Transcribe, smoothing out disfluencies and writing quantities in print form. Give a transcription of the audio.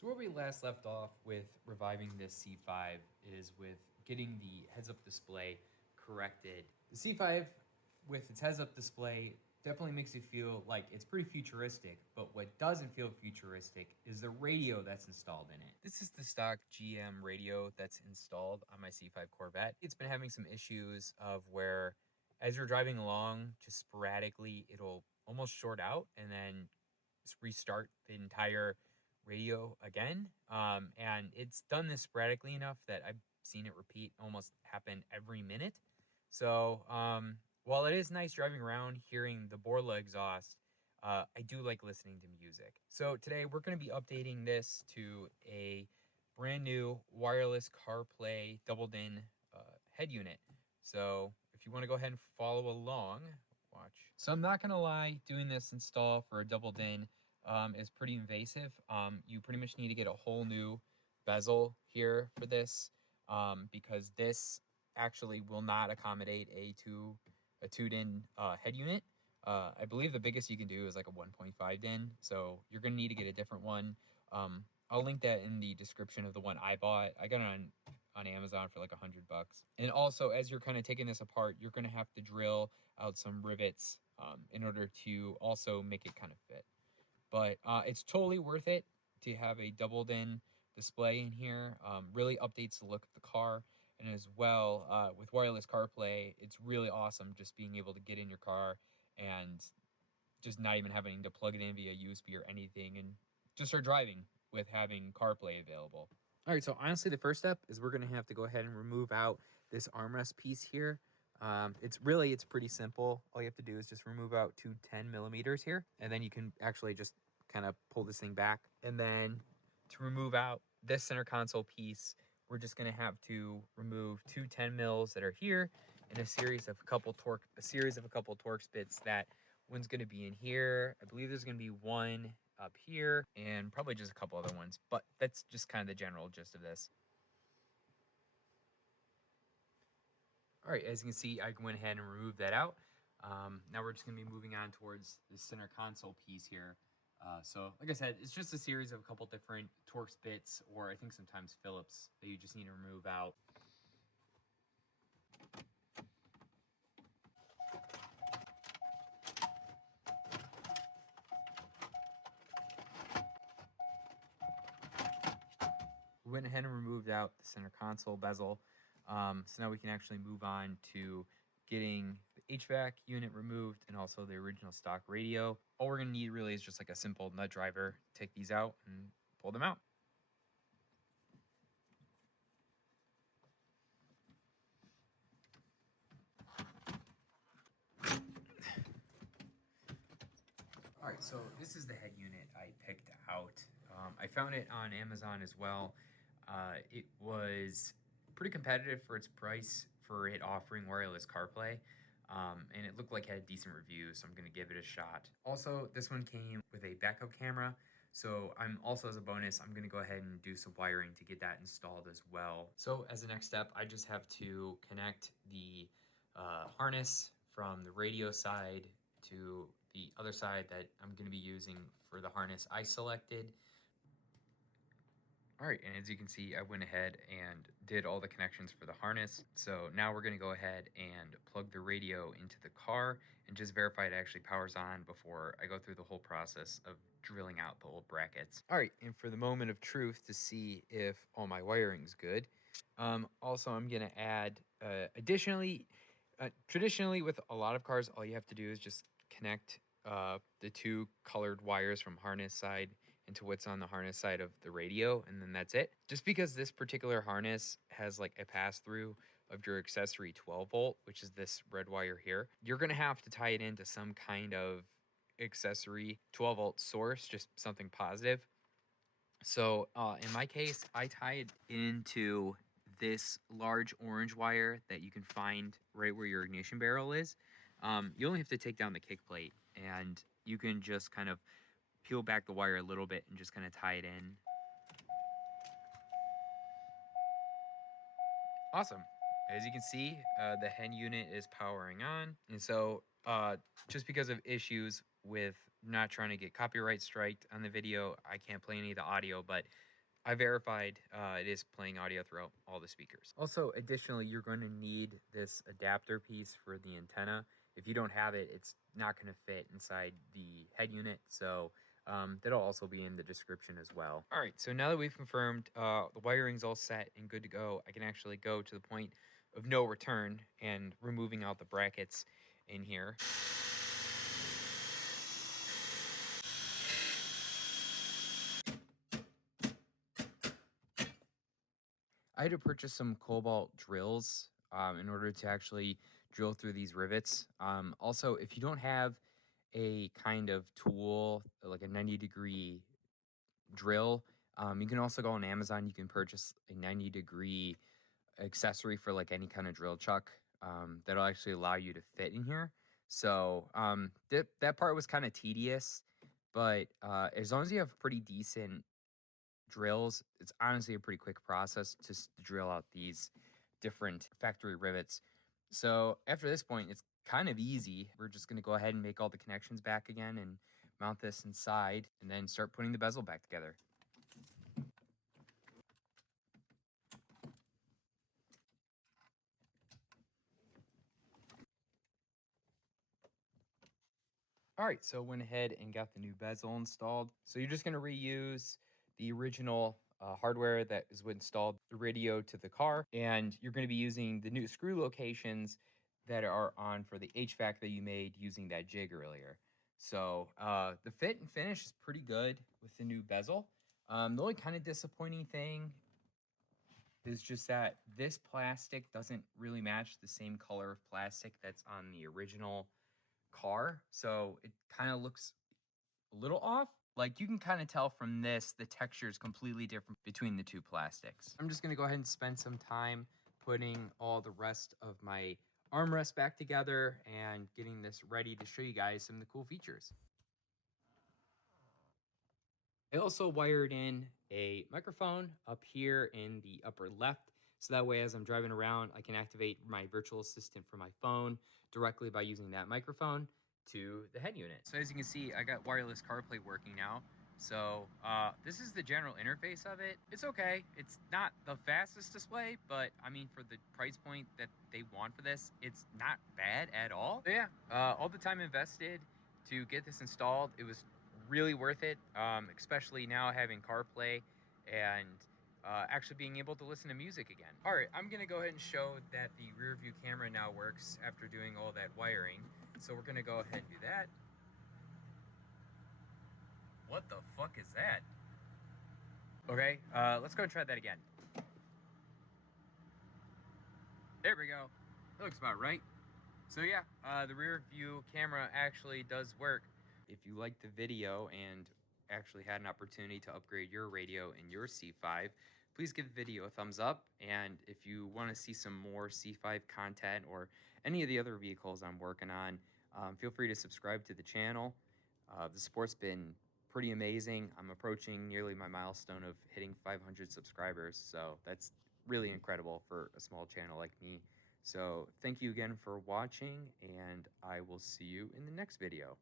So where we last left off with reviving this C5 is with getting the heads-up display corrected. The C5 with its heads-up display definitely makes it feel like it's pretty futuristic, but what doesn't feel futuristic is the radio that's installed in it. This is the stock GM radio that's installed on my C5 Corvette. It's been having some issues of where as you're driving along, just sporadically, it'll almost short out and then restart the entire radio again. And it's done this sporadically enough that I've seen it repeat, almost happen every minute. So while it is nice driving around hearing the Borla exhaust, I do like listening to music. So today we're going to be updating this to a brand new wireless CarPlay doubled in head unit. So if you want to go ahead and follow along, watch. So I'm not going to lie, doing this install for a doubled in is pretty invasive. You pretty much need to get a whole new bezel here for this because this actually will not accommodate a tuned-in head unit. I believe the biggest you can do is like a 1.5 DIN, so you're going to need to get a different one. I'll link that in the description of the one I bought. I got it on Amazon for like $100. And also, as you're kind of taking this apart, you're going to have to drill out some rivets in order to also make it kind of fit. But it's totally worth it to have a doubled in display in here. Really updates the look of the car. And as well, with wireless CarPlay, it's really awesome just being able to get in your car and just not even having to plug it in via USB or anything and just start driving with having CarPlay available. All right, so honestly, the first step is we're going to have to go ahead and remove out this armrest piece here. It's pretty simple. All you have to do is just remove out 10 millimeters here, and then you can actually just kind of pull this thing back. And then to remove out this center console piece, we're just going to have to remove 10 mils that are here and a series of a couple torque bits. That one's going to be in here. I believe there's going to be one up here and probably just a couple other ones, but that's just kind of the general gist of this. All right, as you can see, I went ahead and removed that out. Now we're just going to be moving on towards the center console piece here. So like I said, it's just a series of a couple different Torx bits, or I think sometimes Phillips, that you just need to remove out. We went ahead and removed out the center console bezel. So now we can actually move on to getting the HVAC unit removed and also the original stock radio. All we're going to need really is just like a simple nut driver. Take these out and pull them out. All right, so this is the head unit I picked out. I found it on Amazon as well. It was pretty competitive for its price for it offering wireless CarPlay. And it looked like it had decent reviews, so I'm going to give it a shot. Also, this one came with a backup camera. So I'm also, as a bonus, I'm going to go ahead and do some wiring to get that installed as well. So as the next step, I just have to connect the harness from the radio side to the other side that I'm going to be using for the harness I selected. All right, and as you can see, I went ahead and did all the connections for the harness. So now we're going to go ahead and plug the radio into the car and just verify it actually powers on before I go through the whole process of drilling out the old brackets. All right, and for the moment of truth to see if all my wiring's good. Also, I'm going to add, traditionally with a lot of cars, all you have to do is just connect the two colored wires from harness side into what's on the harness side of the radio, and then that's it. Just because this particular harness has like a pass-through of your accessory 12 volt, which is this red wire here, you're gonna have to tie it into some kind of accessory 12 volt source, just something positive. So in my case, I tied into this large orange wire that you can find right where your ignition barrel is. You only have to take down the kick plate, and you can just kind of peel back the wire a little bit and just kind of tie it in. Awesome. As you can see, the head unit is powering on. And so just because of issues with not trying to get copyright striked on the video, I can't play any of the audio, but I verified it is playing audio throughout all the speakers. Also, additionally, you're going to need this adapter piece for the antenna. If you don't have it, it's not going to fit inside the head unit, so that'll also be in the description as well. All right, so now that we've confirmed the wiring's all set and good to go, I can actually go to the point of no return and removing out the brackets in here. I had to purchase some cobalt drills in order to actually drill through these rivets. Also, if you don't have a kind of tool, like a 90-degree drill, you can also go on Amazon. You can purchase a 90-degree accessory for like any kind of drill chuck that'll actually allow you to fit in here. So that part was kind of tedious, but as long as you have pretty decent drills, it's honestly a pretty quick process to drill out these different factory rivets. So after this point, it's kind of easy. We're just going to go ahead and make all the connections back again and mount this inside and then start putting the bezel back together. All right, so went ahead and got the new bezel installed. So you're just going to reuse the original hardware that is what installed the radio to the car, and you're going to be using the new screw locations that are on for the HVAC that you made using that jig earlier. So the fit and finish is pretty good with the new bezel. The only kind of disappointing thing is just that this plastic doesn't really match the same color of plastic that's on the original car, so it kind of looks a little off. Like you can kind of tell from this, the texture is completely different between the two plastics. I'm just gonna go ahead and spend some time putting all the rest of my armrests back together and getting this ready to show you guys some of the cool features. I also wired in a microphone up here in the upper left, so that way as I'm driving around, I can activate my virtual assistant from my phone directly by using that microphone to the head unit. So as you can see, I got wireless CarPlay working now. So this is the general interface of it. It's okay. It's not the fastest display, but I mean, for the price point that they want for this, it's not bad at all. So yeah, all the time invested to get this installed, it was really worth it, especially now having CarPlay and actually being able to listen to music again. All right, I'm gonna go ahead and show that the rear view camera now works after doing all that wiring. So we're gonna go ahead and do that. What the fuck is that? Okay, let's go try that again. There we go. That looks about right. So yeah, the rear view camera actually does work. If you liked the video and actually had an opportunity to upgrade your radio in your C5, please give the video a thumbs up. And if you want to see some more C5 content or any of the other vehicles I'm working on, feel free to subscribe to the channel. The support's been pretty amazing. I'm approaching nearly my milestone of hitting 500 subscribers, so that's really incredible for a small channel like me. So thank you again for watching, and I will see you in the next video.